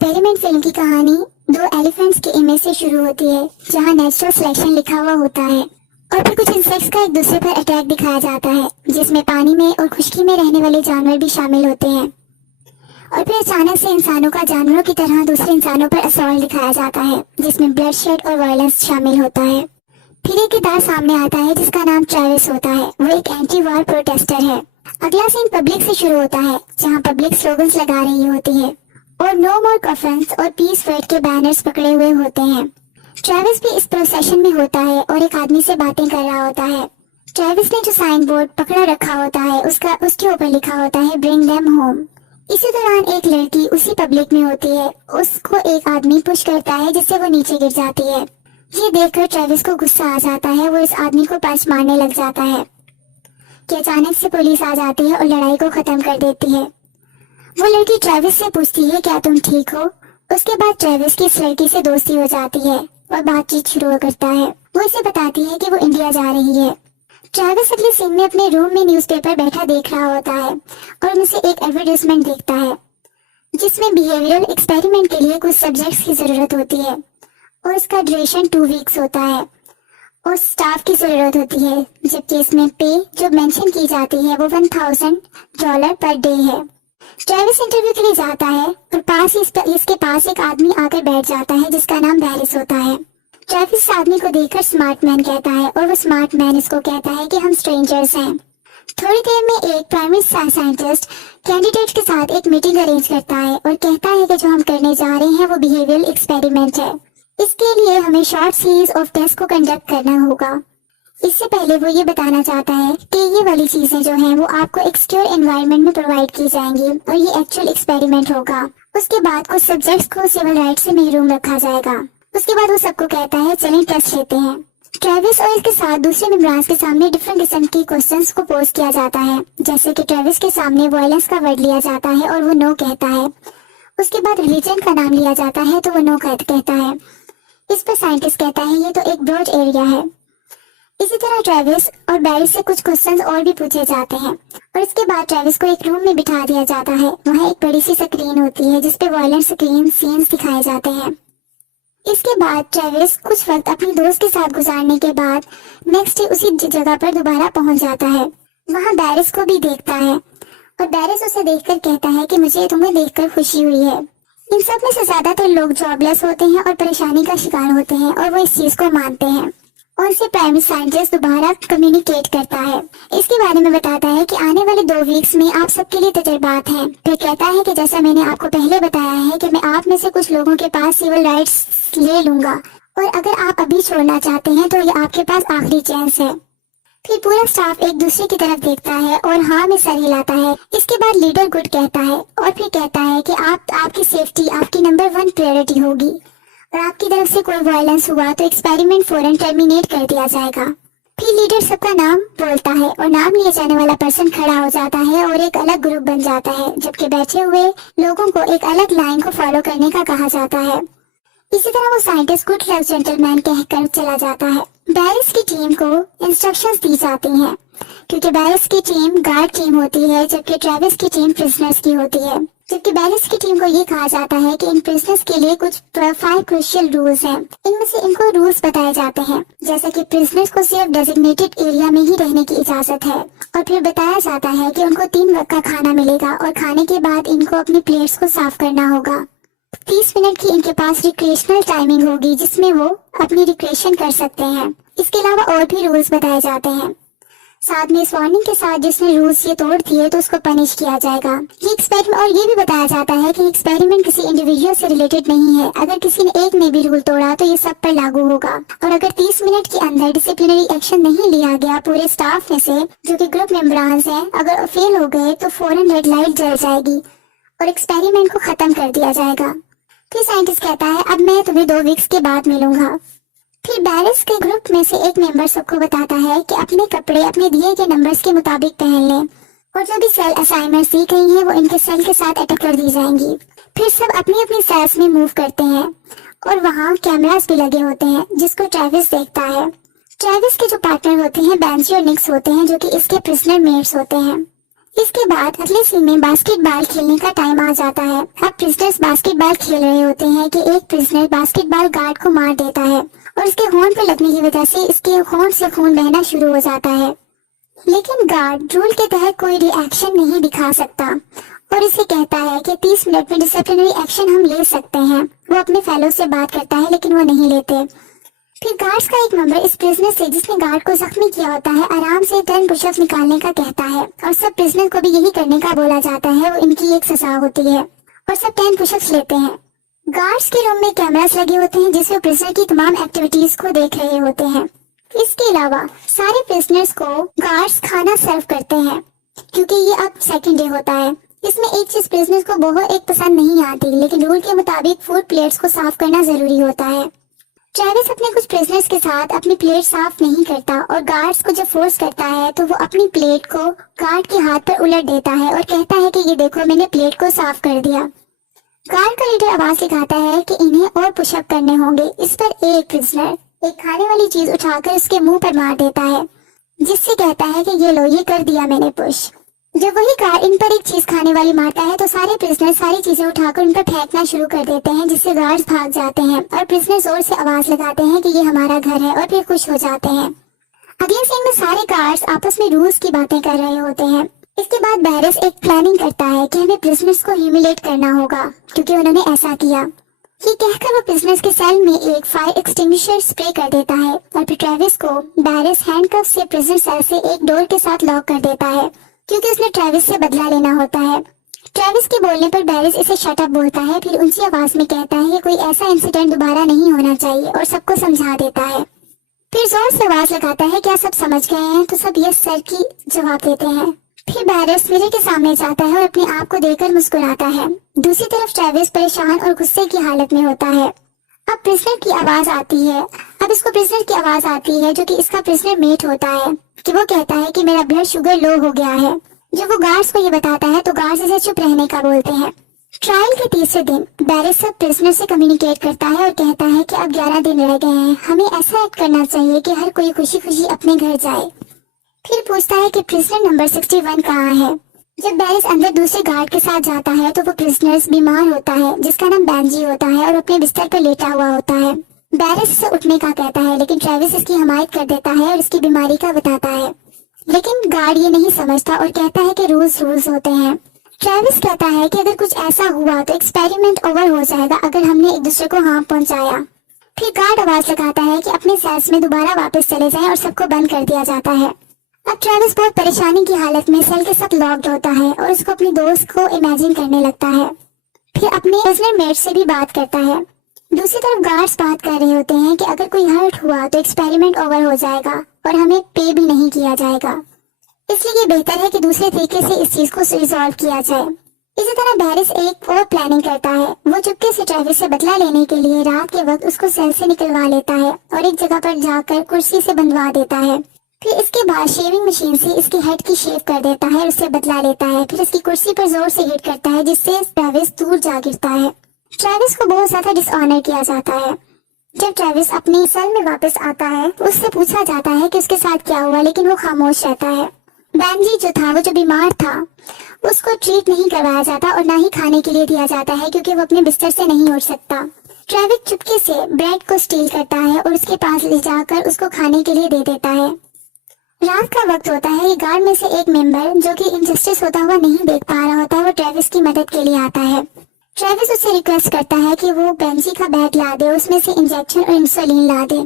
Experiment film की कहानी दो एलिफेंट्स के इमेज से शुरू होती है, जहां नेचुरल सिलेक्शन लिखा हुआ होता है और फिर कुछ इंसेक्ट्स का एक दूसरे पर अटैक दिखाया जाता है, जिसमें पानी में और खुश्की में रहने वाले जानवर भी शामिल होते हैं। और फिर अचानक से इंसानों का जानवरों की तरह दूसरे इंसानों पर असॉल्ट दिखाया जाता है, जिसमें ब्लडशेड और वायलेंस शामिल होता है। फिर एक किरदार सामने आता है जिसका नाम ट्रेविस होता है। वो एक एंटी वॉर प्रोटेस्टर है। अगला सीन पब्लिक से शुरू होता है, जहाँ पब्लिक स्लोगन्स लगा रही होती है और नो मोर कफन्स और पीस वर्ड के बैनर्स पकड़े हुए होते हैं। ट्रेविस भी इस प्रोसेशन में होता है और एक आदमी से बातें कर रहा होता है। ट्रेविस ने जो साइन बोर्ड पकड़ा रखा होता है उसके ऊपर लिखा होता है ब्रिंग देम होम। इसी दौरान एक लड़की उसी पब्लिक में होती है। उसको एक आदमी पुश करता है जिससे वो नीचे गिर जाती है। ये देखकर ट्रेविस को गुस्सा आ जाता है। वो इस आदमी को पंच मारने लग जाता है कि अचानक से पुलिस आ जाती है और लड़ाई को खत्म कर देती है। वो लड़की ट्रेविस से पूछती है क्या तुम ठीक हो। उसके बाद ट्रेविस की इस लड़की से दोस्ती हो जाती है और बातचीत शुरू करता है। वो इसे बताती है कि वो इंडिया जा रही है। ट्रेविस अगले सीन में अपने रूम में न्यूज़पेपर बैठा देख रहा होता है और उनसे एक एडवर्टाइजमेंट देखता है जिसमें बिहेवियरल एक्सपेरिमेंट के लिए कुछ सब्जेक्ट्स की जरूरत होती है और इसका ड्यूरेशन 2 वीक्स होता है और स्टाफ की जरूरत होती है, जबकि इसमें पे जो मेंशन की जाती है वो $1000 पर डे है। ट्रेविस इंटरव्यू के लिए जाता है और इसके पास एक आदमी आकर बैठ जाता है जिसका नाम बैरिस होता है। ट्रेविस इस आदमी को देखकर स्मार्ट मैन कहता है और वो स्मार्ट मैन इसको कहता है कि हम स्ट्रेंजर्स हैं। थोड़ी देर में एक प्राइमरी साइंटिस्ट कैंडिडेट के साथ एक मीटिंग अरेंज करता है और कहता है कि जो हम करने जा रहे हैं वो बिहेवियरल एक्सपेरिमेंट है। इसके लिए हमें शॉर्ट सीरीज ऑफ टेस्ट को कंडक्ट करना होगा। इससे पहले वो ये बताना चाहता है कि ये वाली चीजें जो हैं वो आपको एक सिक्योर एनवायरनमेंट में प्रोवाइड की जाएंगी और ये एक्चुअल एक्सपेरिमेंट होगा। उसके बाद कुछ सब्जेक्ट्स को सिविल राइट से महरूम रखा जाएगा। उसके बाद वो सबको कहता है चलें टेस्ट लेते हैं। ट्रेविस और इसके साथ दूसरे मेंबर्स के सामने डिफरेंट किस्म के क्वेश्चंस को पोस्ट किया जाता है, जैसे कि ट्रेविस के सामने वायलेंस का वर्ड लिया जाता है और वो नो कहता है। उसके बाद रिलीजन का नाम लिया जाता है तो वो नो कहता है। इस पर साइंटिस्ट कहता है ये तो एक ब्रॉड एरिया है। इसी तरह ट्रेविस और बैरिस से कुछ क्वेश्चंस और भी पूछे जाते हैं और इसके बाद ट्रेविस को एक रूम में बिठा दिया जाता है। वहाँ एक बड़ी सी स्क्रीन होती है जिसपे वायलेंट स्क्रीन सीन्स दिखाए जाते हैं। इसके बाद ट्रेविस कुछ वक्त अपने दोस्त के साथ गुजारने के बाद नेक्स्ट डे उसी जगह पर दोबारा पहुंच जाता है। वहाँ बैरिस को भी देखता है और बैरिस उसे देखकर कहता है कि मुझे तुम्हें देखकर खुशी हुई है। इन सब में से ज्यादातर लोग जॉबलेस होते हैं और परेशानी का शिकार होते हैं और वो इस चीज को मानते हैं और इसे प्राइमरी साइंटिस्ट दोबारा कम्युनिकेट करता है। इसके बारे में बताता है कि आने वाले 2 वीक्स में आप सबके लिए तजुर्बात हैं। फिर कहता है कि जैसा मैंने आपको पहले बताया है कि मैं आप में से कुछ लोगों के पास सिविल राइट्स ले लूंगा और अगर आप अभी छोड़ना चाहते हैं तो ये आपके पास आखिरी चांस है। फिर पूरा स्टाफ एक दूसरे की तरफ देखता है और हाँ में सर हिलाता है। इसके बाद लीडर गुड कहता है और फिर कहता है कि आपकी सेफ्टी आपकी नंबर 1 प्रायोरिटी होगी और आपकी तरफ से कोई वायलेंस हुआ तो एक्सपेरिमेंट फौरन टर्मिनेट कर दिया जाएगा। फिर लीडर सबका नाम बोलता है और नाम लिए जाने वाला पर्सन खड़ा हो जाता है और एक अलग ग्रुप बन जाता है, जबकि बैठे हुए लोगों को एक अलग लाइन को फॉलो करने का कहा जाता है। इसी तरह वो साइंटिस्ट गुड लक जेंटलमैन कहकर चला जाता है। बैरिस की टीम को इंस्ट्रक्शंस दी जाती हैं क्योंकि बैरिस की टीम गार्ड टीम होती है जबकि ट्रेविस की टीम प्रिजनर्स की होती है। जबकि बैरिस की टीम को ये कहा जाता है कि इन प्रिजनर्स के लिए कुछ 5 क्रूशियल रूल्स हैं। इनमें से इनको रूल्स बताए जाते हैं जैसे कि प्रिजनर्स को सिर्फ डेजिग्नेटेड एरिया में ही रहने की इजाजत है और फिर बताया जाता है कि उनको 3 वक्त का खाना मिलेगा और खाने के बाद इनको अपनी प्लेट्स को साफ करना होगा। 30 मिनट की इनके पास रिक्रिएशनल टाइमिंग होगी जिसमें वो अपनी रिक्रिएशन कर सकते हैं। इसके अलावा और भी रूल्स बताए जाते हैं। साथ में इस वार्निंग के साथ जिसने रूल्स ये तोड़ दिए तो उसको पनिश किया जाएगा। ये एक्सपेरिमेंट और ये भी बताया जाता है कि एक्सपेरिमेंट किसी इंडिविजुअल से रिलेटेड नहीं है। अगर किसी ने एक ने भी रूल तोड़ा तो ये सब पर लागू होगा और अगर 30 मिनट के अंदर डिसिप्लिनरी एक्शन नहीं लिया गया पूरे स्टाफ में से जो कि ग्रुप मेंबर्स हैं, अगर फेल हो गए तो फौरन रेड लाइट जल जाएगी और एक्सपेरिमेंट को खत्म कर दिया जाएगा। फिर साइंटिस्ट कहता है अब मैं तुम्हें 2 वीक्स के बाद मिलूंगा। फिर बैरिस के ग्रुप में से एक मेंबर सबको बताता है कि अपने कपड़े अपने दिए गए नंबर्स के मुताबिक पहन लें और जो भी सेल असाइनमेंट्स दी गई हैं वो इनके सेल के साथ अटैच कर दी जाएंगी। फिर सब अपनी अपनी सेल्स में मूव करते हैं और वहाँ कैमरास भी लगे होते हैं जिसको ट्रेविस देखता है। ट्रेविस के जो पार्टनर होते हैं बेंजी और निक्स होते हैं जो कि इसके प्रिजनर मेट्स होते हैं। इसके बाद अगले सीन में बास्केटबॉल खेलने का टाइम आ जाता है। अब प्रिजनर्स बास्केटबॉल खेल रहे होते हैं कि एक प्रिजनर बास्केटबॉल गार्ड को मार देता है और उसके होंठ पर लगने की वजह से इसके होंठ से खून बहना शुरू हो जाता है। लेकिन गार्ड रूल के तहत कोई रिएक्शन नहीं दिखा सकता और इसे कहता है कि 30 मिनट में डिसिप्लिनरी एक्शन हम ले सकते हैं। वो अपने फेलो से बात करता है लेकिन वो नहीं लेते। फिर गार्ड्स का एक मेंबर इस प्रिजनर से जिसने गार्ड को जख्मी किया होता है आराम से 10 पुशअप्स निकालने का कहता है और सब प्रिजनर को भी यही करने का बोला जाता है। वो इनकी एक सजा होती है और सब 10 पुशअप्स लेते हैं। गार्ड्स के रूम में कैमरास लगे होते हैं जिसमें प्रिजनर की तमाम एक्टिविटीज को देख रहे होते हैं। इसके अलावा सारे प्रिजनर्स को गार्ड्स खाना सर्व करते हैं क्योंकि ये अब सेकंड डे होता है। इसमें एक चीज प्रिजनर्स को बहुत एक पसंद नहीं आती, लेकिन रूल के मुताबिक फूड प्लेट्स को साफ करना जरूरी होता है। ट्रेविस अपने कुछ प्रिजनर्स के साथ अपनी प्लेट साफ नहीं करता और गार्ड्स को जब फोर्स करता है तो वो अपनी प्लेट को गार्ड के हाथ पर उलट देता है और कहता है कि ये देखो मैंने प्लेट को साफ कर दिया। गार्ड का लीडर आवाज दिखाता है कि इन्हें और पुशअप करने होंगे। इस पर एक प्रिजनर एक खाने वाली चीज उठाकर उसके मुंह पर मार देता है जिससे कहता है कि ये लो, ये कर दिया मैंने पुश। जब वही गार्ड इन पर एक चीज खाने वाली मारता है तो सारे प्रिजनर सारी चीजें उठाकर उन पर फेंकना शुरू कर देते हैं जिससे गार्ड्स भाग जाते हैं और प्रिजनर जोर से आवाज लगाते हैं कि ये हमारा घर है और फिर खुश हो जाते हैं। अगले सीन में सारे गार्ड्स आपस में रूल्स की बातें कर रहे होते हैं। इसके बाद बैरिस एक प्लानिंग करता है कि हमें प्रिजनर्स को ह्यूमिलेट करना होगा क्योंकि उन्होंने ऐसा किया। ये कहकर वो प्रिजनर्स के सेल में एक फायर एक्सटिंग्विशर स्प्रे कर देता है और फिर ट्रेविस को बैरिस हैंडकफ से प्रिजनर सेल से एक डोर के साथ लॉक कर देता है क्योंकि उसने ट्रेविस से बदला लेना होता है। ट्रेविस के बोलने पर बैरिस इसे शट अप बोलता है, फिर ऊंची आवाज में कहता है कि कोई ऐसा इंसिडेंट दोबारा नहीं होना चाहिए और सबको समझा देता है। फिर जोर से आवाज लगाता है क्या सब समझ गए हैं? तो सब यस सर की जवाब देते हैं। फिर बैरिस मिरर के सामने जाता है और अपने आप को देखकर मुस्कुराता है। दूसरी तरफ ट्रेविस परेशान और गुस्से की हालत में होता है। अब प्रिजनर की आवाज आती है। अब इसको प्रिजनर की आवाज आती है जो कि इसका प्रिजनर मेट होता है कि वो कहता है कि मेरा ब्लड शुगर लो हो गया है। जब वो गार्ड्स को ये बताता है तो गार्ड्स इसे चुप रहने का बोलते हैं। ट्रायल के तीसरे दिन बैरिस सब प्रिजनर से कम्युनिकेट करता है और कहता है कि अब 11 दिन रह गए हैं, हमें ऐसा एक्ट करना चाहिए कि हर कोई खुशी खुशी अपने घर जाए। फिर पूछता है कि प्रिजनर नंबर 61 कहाँ है। जब बैरिस अंदर दूसरे गार्ड के साथ जाता है तो वो प्रिजनर्स बीमार होता है जिसका नाम बेंजी होता है और अपने बिस्तर पर लेटा हुआ होता है। बैरिस इसे उठने का कहता है लेकिन ट्रेविस इसकी हमायत कर देता है और इसकी बीमारी का बताता है, लेकिन गार्ड ये नहीं समझता और कहता है कि रूल्स होते हैं। ट्रेविस कहता है कि अगर कुछ ऐसा हुआ तो एक्सपेरिमेंट ओवर हो जाएगा अगर हमने एक दूसरे को हार्म पहुंचाया। फिर गार्ड आवाज लगाता है कि अपने सेल्स में दोबारा वापस चले जाएं और सबको बंद कर दिया जाता है। अब ट्रेविस बहुत परेशानी की हालत में सेल के साथ लॉक्ड होता है और उसको अपनी दोस्त को इमेजिन करने लगता है। फिर अपने प्रिजनर मेट से भी बात करता है। दूसरी तरफ गार्ड्स बात कर रहे होते हैं कि अगर कोई हर्ट हुआ तो एक्सपेरिमेंट ओवर हो जाएगा और हमें पे भी नहीं किया जाएगा, इसलिए ये बेहतर है कि दूसरे तरीके से इस चीज को रिजॉल्व किया जाए। इसी तरह बैरिस एक और प्लानिंग करता है। वो चुपके से ट्रेविस से बदला लेने के लिए रात के वक्त उसको सेल से निकलवा लेता है और एक जगह पर जाकर कुर्सी से बंधवा देता है। फिर इसके बाद शेविंग मशीन से इसकी हेड की शेव कर देता है और उससे बदला लेता है। फिर इसकी कुर्सी पर जोर से हिट करता है जिससे ट्रेविस दूर जा गिरता है। ट्रेविस को बहुत ज्यादा डिसऑनर किया जाता है। जब ट्रेविस अपनी सेल में वापस आता है उससे पूछा जाता है कि उसके साथ क्या हुआ, लेकिन वो खामोश रहता है। बेंजी जो था, वो जो बीमार था, उसको ट्रीट नहीं करवाया जाता और ना ही खाने के लिए दिया जाता है क्योंकि वो अपने बिस्तर से नहीं उठ सकता। ट्रेविस चुपके से ब्रेड को स्टील करता है और उसके पास ले जाकर उसको खाने के लिए दे देता है। रात का वक्त होता है। गार्ड में से एक मेंबर जो कि इनजस्टिस होता हुआ नहीं देख पा रहा होता है, वो ट्रेविस की मदद के लिए आता है। ट्रेविस उससे रिक्वेस्ट करता है कि वो बेंजी का बैग ला दे, उसमें से इंजेक्शन और इंसुलिन ला दे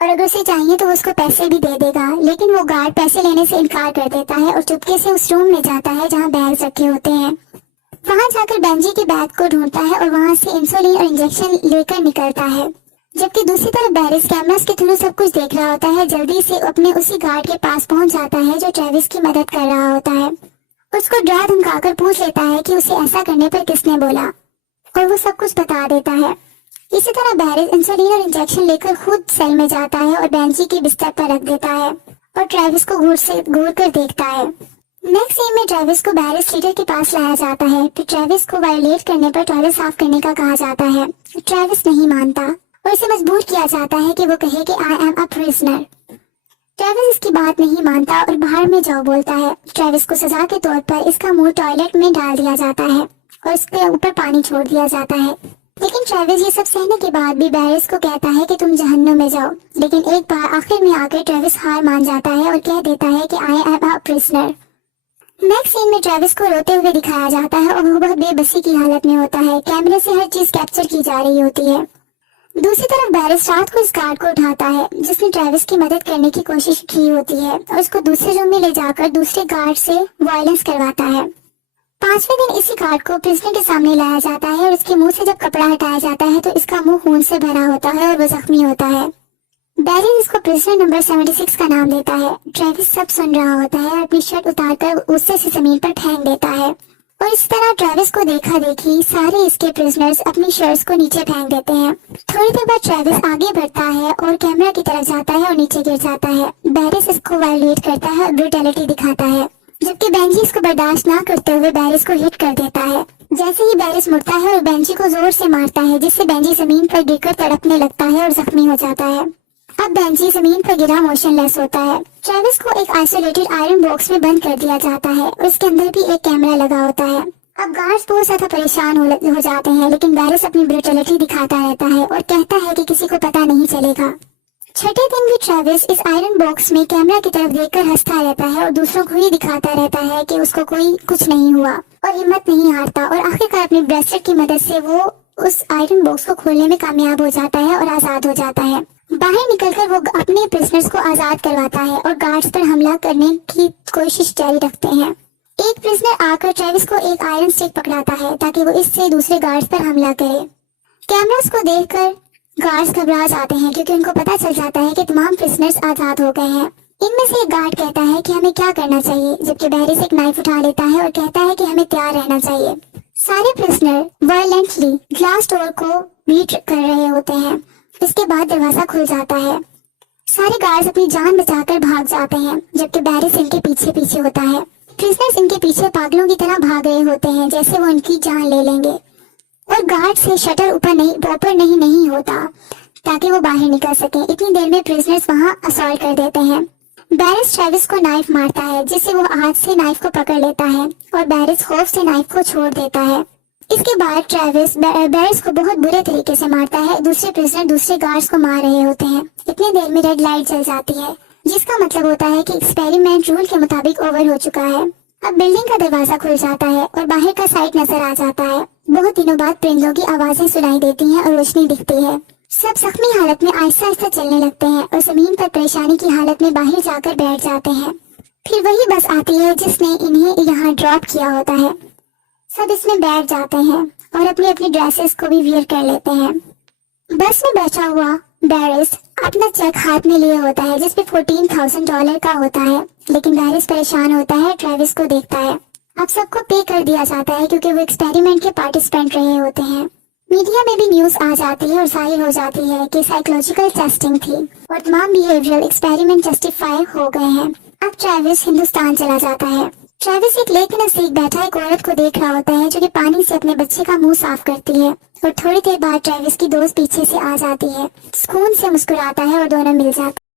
और अगर उसे चाहिए तो उसको पैसे भी दे देगा। लेकिन वो गार्ड पैसे लेने से इनकार कर देता है और चुपके से उस रूम में जाता है जहाँ बैग रखे होते हैं। वहाँ जाकर बेंजी के बैग को ढूंढता है और वहाँ से इंसुलिन और इंजेक्शन लेकर निकलता है। जबकि दूसरी तरफ बैरिस कैमरास के थ्रू सब कुछ देख रहा होता है। जल्दी से अपने उसी गार्ड के पास पहुंच जाता है जो ट्रेविस की मदद कर रहा होता है। उसको डरा धमकाकर पूछ लेता है कि उसे ऐसा करने पर किसने बोला और वो सब कुछ बता देता है। इसी तरह बैरिस इंसुलिन और इंजेक्शन लेकर खुद सेल में जाता है और बेंजी के बिस्तर पर रख देता है और ट्रेविस को घूर कर देखता है। नेक्स्ट सीन में ट्रेविस को बैरिस लीडर के पास लाया जाता है। फिर ट्रेविस को वायलेट करने पर टॉयलेट साफ करने का कहा जाता है। ट्रेविस नहीं मानता और इसे मजबूर किया जाता है कि वो कहे कि I am a prisoner. Travis इसकी बात नहीं मानता और बाहर में जाओ बोलता है। ट्रेविस को सजा के तौर पर इसका मुंह टॉयलेट में डाल दिया जाता है और इसके ऊपर पानी छोड़ दिया जाता है। लेकिन ट्रेविस ये सब सहने के बाद भी बैरिस को कहता है कि तुम जहन्नुम में जाओ। लेकिन एक बार आखिर में आकर ट्रेविस हार मान जाता है और कह देता है कि I am a prisoner. Next scene में ट्रेविस को रोते हुए दिखाया जाता है और वो बहुत बेबसी की हालत में होता है। कैमरे से हर चीज कैप्चर की जा रही होती है। दूसरी तरफ बैरिस रात को इस गार्ड को उठाता है जिसने ट्रेविस की मदद करने की कोशिश की होती है और उसको दूसरे रूम में ले जाकर दूसरे गार्ड से वायलेंस करवाता है। 5वें दिन इसी गार्ड को प्रिजनर के सामने लाया जाता है और उसके मुंह से जब कपड़ा हटाया जाता है तो इसका मुंह खून से भरा होता है और वो जख्मी होता है। बैरिस इसको प्रिजनर नंबर 76 का नाम देता है। ट्रेविस सब सुन रहा होता है और अपनी शर्ट उतारकर उससे जमीन पर फेंक देता है और इस तरह ट्रेविस को देखा देखी सारे इसके प्रिजनर्स अपनी शर्ट्स को नीचे फेंक देते हैं। थोड़ी देर बाद ट्रेविस आगे बढ़ता है और कैमरा की तरफ जाता है और नीचे गिर जाता है। बैरिस इसको वायलेट करता है और ब्रूटैलिटी दिखाता है, जबकि बेंजी इसको बर्दाश्त ना करते हुए बैरिस को हिट कर देता है। जैसे ही बैरिस मुड़ता है और बेंजी को जोर से मारता है जिससे बेंजी जमीन पर गिरकर तड़पने लगता है और जख्मी हो जाता है। अब बेंजी जमीन पर गिरा मोशनलेस होता है। ट्रेविस को एक आइसोलेटेड आयरन बॉक्स में बंद कर दिया जाता है और इसके अंदर भी एक कैमरा लगा होता है। अब गार्ड्स बहुत ज्यादा परेशान हो जाते हैं, लेकिन बैरिस अपनी ब्रूटैलिटी दिखाता रहता है और कहता है कि किसी को पता नहीं चलेगा। छठे दिन भी ट्रेविस इस आयरन बॉक्स में कैमरा की तरफ देखकर हंसता रहता है और दूसरों को ही दिखाता रहता है कि उसको कोई कुछ नहीं हुआ और हिम्मत नहीं हारता और आखिरकार अपने ब्रेसलेट की मदद से वो उस आयरन बॉक्स को खोलने में कामयाब हो जाता है और आजाद हो जाता है। बाहर निकलकर वो अपने प्रिजनर्स को आजाद करवाता है और गार्ड्स पर हमला करने की कोशिश जारी रखते हैं। एक प्रिजनर आकर ट्रेविस को एक आयरन स्टिक पकड़ाता है ताकि वो इससे दूसरे गार्ड्स पर हमला करे। कैमरास को देखकर गार्ड्स घबरा जाते हैं क्योंकि उनको पता चल जाता है कि तमाम प्रिजनर्स आजाद हो गए हैं। इनमें से एक गार्ड कहता है कि हमें क्या करना चाहिए, जबकि बैरिस एक नाइफ उठा लेता है और कहता है कि हमें तैयार रहना चाहिए। सारे प्रिजनर वायलेंटली ग्लास डोर को बीट कर रहे होते हैं। इसके बाद दरवाजा खुल जाता है। सारे गार्ड्स अपनी जान बचाकर भाग जाते हैं, जबकि बैरिस इनके पीछे पीछे होता है। प्रिजनर्स इनके पीछे पागलों की तरह भाग रहे होते हैं जैसे वो इनकी जान ले लेंगे और गार्ड से शटर ऊपर नहीं होता ताकि वो बाहर निकल सके। इतनी देर में प्रिजनर्स वहां असॉल्ट कर देते हैं। बैरिस ट्रेविस को नाइफ मारता है जिससे वो हाथ से नाइफ को पकड़ लेता है और बैरिस खौफ से नाइफ को छोड़ देता है। इसके बाद ट्रेविस बैरिस को बहुत बुरे तरीके से मारता है। दूसरे प्रिजनर दूसरे गार्ड्स को मार रहे होते हैं। इतनी देर में रेड लाइट जल जाती है जिसका मतलब होता है कि एक्सपेरिमेंट रूल के मुताबिक ओवर हो चुका है। अब बिल्डिंग का दरवाजा खुल जाता है और बाहर का साइड नजर आ जाता है। बहुत दिनों बाद परिंदों की आवाजें सुनाई देती हैं और रोशनी दिखती है। सब जख्मी हालत में आहिस्ता आहिस्ता चलने लगते हैं और जमीन पर परेशानी की हालत में बाहर जाकर बैठ जाते हैं। फिर वही बस आती है जिसने इन्हें यहाँ ड्रॉप किया होता है। सब इसमें बैठ जाते हैं और अपनी अपनी ड्रेसेस को भी वियर कर लेते हैं। बस में बैठा हुआ बैरिस अपना चेक हाथ में लिए होता है जिसपे $14,000 का होता है, लेकिन बैरिस परेशान होता है। ट्रेविस को देखता है। अब सबको पे कर दिया जाता है क्योंकि वो एक्सपेरिमेंट के पार्टिसिपेंट रहे होते हैं। मीडिया में भी न्यूज आ जाती है और जाहिर हो जाती है कि साइकोलॉजिकल टेस्टिंग थी और तमाम बिहेवियरल एक्सपेरिमेंट जस्टिफाई हो गए हैं। अब ट्रेविस हिंदुस्तान चला जाता है। ट्रेविस एक लेक के नजदीक बैठा एक औरत को देख रहा होता है जो कि पानी से अपने बच्चे का मुंह साफ करती है और थोड़ी देर बाद ट्रेविस की दोस्त पीछे से आ जाती है। सुकून से मुस्कुराता है और दोनों मिल जाते हैं।